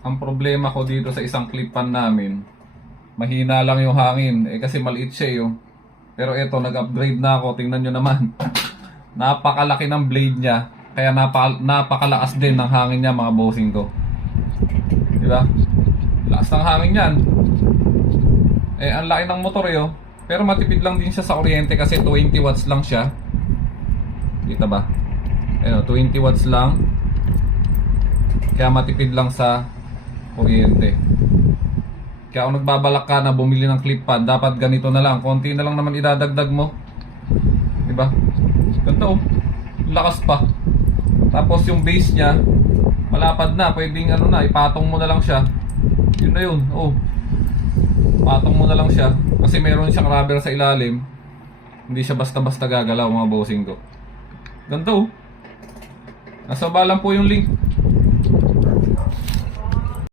Ang problema ko dito sa isang clip pan namin, mahina lang yung hangin. Kasi maliit siya yun. Pero eto, nag-upgrade na ako. Tingnan nyo naman. Napakalaki ng blade niya. Kaya napakalakas din ng hangin niya, mga bossing ko. Diba? Lakas ng hangin yan. Ang laki ng motor yun. Pero matipid lang din siya sa kuryente kasi 20 watts lang siya. Kita ba? 20 watts lang. Kaya matipid lang sa kuryente. Kaya kung nagbabalak ka na bumili ng clip pad, dapat ganito na lang. Konti na lang naman idadagdag mo. Diba? Ganda oh. Lakas pa. Tapos yung base niya, malapad na. Pwedeng ipatong mo na lang siya. Yun na yun. Oh. Patong mo na lang siya. Kasi meron siyang rubber sa ilalim. Hindi siya basta-basta gagalaw, mga bossing ko. Ganda oh. Nasa baba lang po yung link.